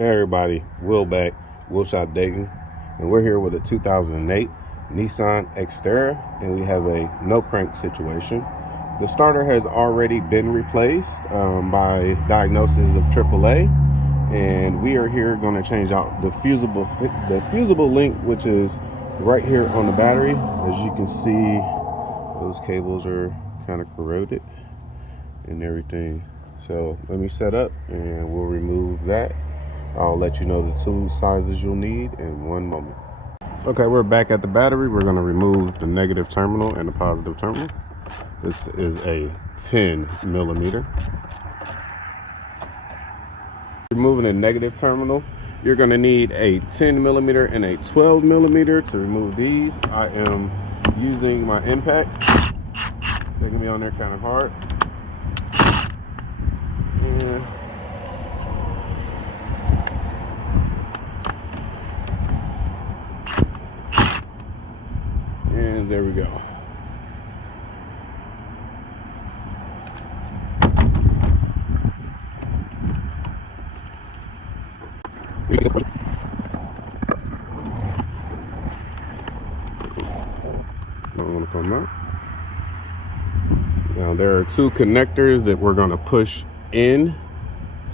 Hey everybody, Will back, Will Shop Dating, and we're here with a 2008 Nissan Xterra, and we have a no crank situation. The starter has already been replaced by diagnosis of AAA, and we are here going to change out the fusible link, which is right here on the battery. As you can see, those cables are kind of corroded and everything. So let me set up and we'll remove that. I'll let you know the two sizes you'll need in one moment. Okay, we're back at the battery. We're going to remove the negative terminal and the positive terminal. This is a 10 millimeter. Removing the negative terminal, you're going to need a 10 millimeter and a 12 millimeter to remove these. I am using my impact. They can be on there kind of hard. And there we go. I'm going to come out. Now there are two connectors that we're going to push in.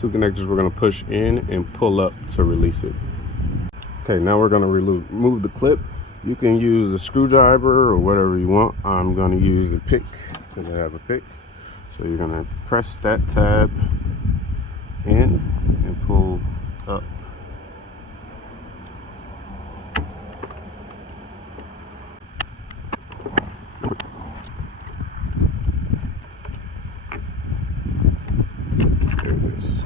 Two connectors we're going to push in and pull up to release it. Okay, now we're going to remove the clip. You can use a screwdriver or whatever you want. I'm going to use a pick because I have a pick. So you're going to press that tab in and pull up. There it is.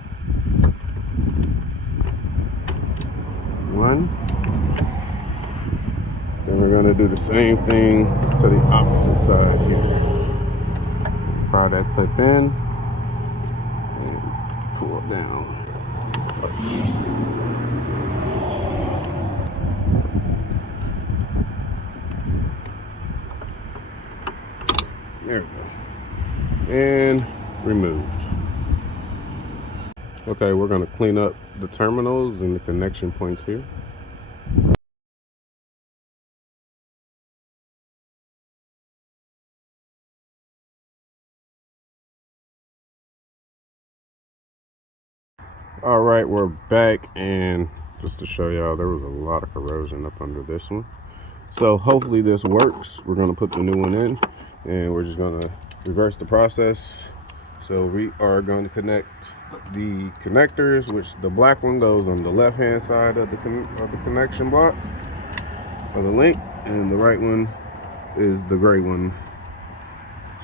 One. Then we're going to do the same thing to the opposite side here. Pry that clip in and pull it down. There we go. And removed. Okay, we're going to clean up the terminals and the connection points here. All right, we're back, and just to show y'all, there was a lot of corrosion up under this one. So hopefully this works. We're going to put the new one in, and we're just going to reverse the process. So we are going to connect the connectors, which the black one goes on the left hand side of the connection block of the link, and the right one is the gray one.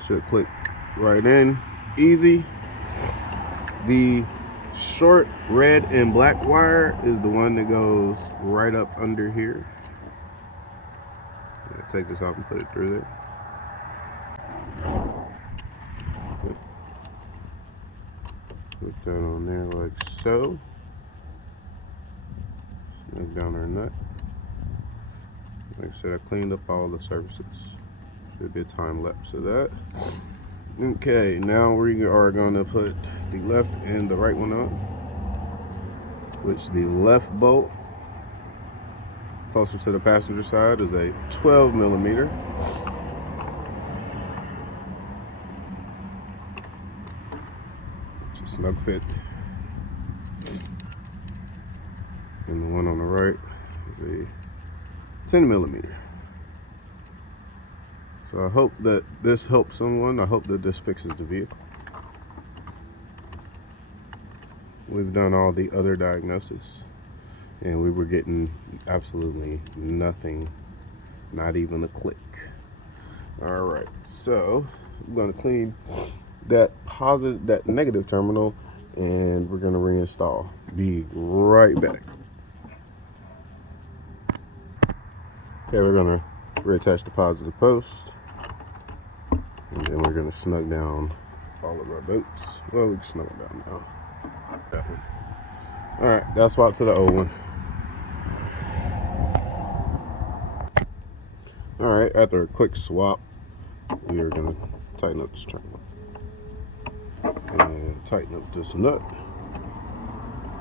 Should click right in easy. The short red and black wire is the one that goes right up under here. Take this off and put it through there. Put that on there like so. Snug down our nut. Like I said, I cleaned up all the surfaces. Should be a time lapse of that. Okay, now we are going to put the left and the right one on. Which the left bolt, closer to the passenger side, is a 12 millimeter. It's a snug fit. And the one on the right is a 10 millimeter. So I hope that this helps someone. I hope that this fixes the vehicle. We've done all the other diagnosis, and we were getting absolutely nothing, not even a click. All right, so I'm going to clean that negative terminal, and we're going to reinstall. Be right back. Okay, we're going to reattach the positive post, and then we're going to snug down all of our bolts. Well, we can snug them down now. That one. All right, that's swapped to the old one. All right, after a quick swap, we are going to tighten up this terminal and tighten up this nut.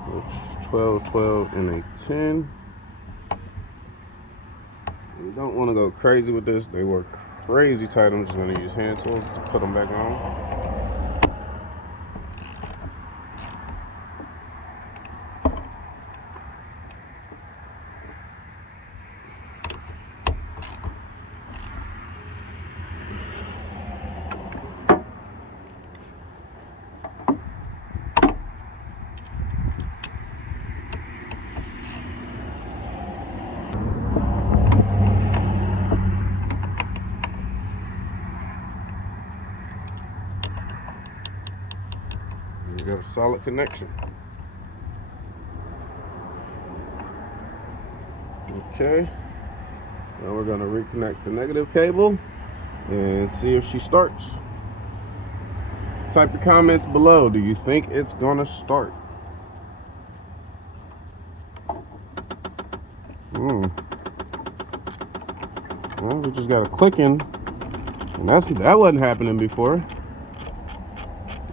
which 12, 12, and a 10. You don't want to go crazy with this. They work crazy tight. I'm just going to use hand tools to put them back on. You got a solid connection. Okay, now we're going to reconnect the negative cable and see if she starts. Type your comments below. Do you think it's going to start? Well, we just got a clicking, and that wasn't happening before.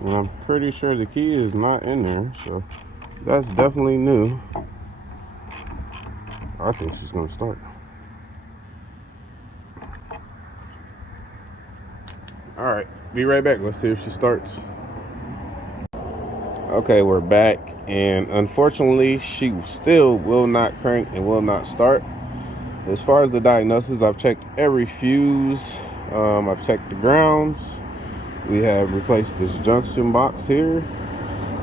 And I'm pretty sure the key is not in there, so that's definitely new. I think she's gonna start. All right, be right back. Let's see if she starts. Okay, we're back, and unfortunately, she still will not crank and will not start. As far as the diagnosis, I've checked every fuse. I've checked the grounds. We have replaced this junction box here.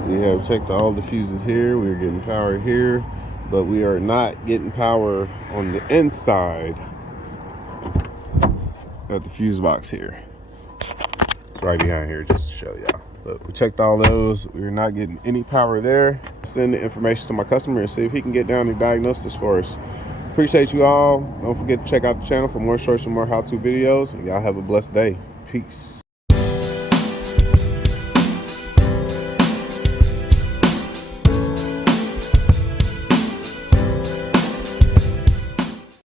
We have checked all the fuses here. We're getting power here, but we are not getting power on the inside of the fuse box here. It's right behind here, just to show y'all. But we checked all those. We're not getting any power there. Send the information to my customer and see if he can get down and diagnose this for us. Appreciate you all. Don't forget to check out the channel for more shorts and more how-to videos. And y'all have a blessed day. Peace.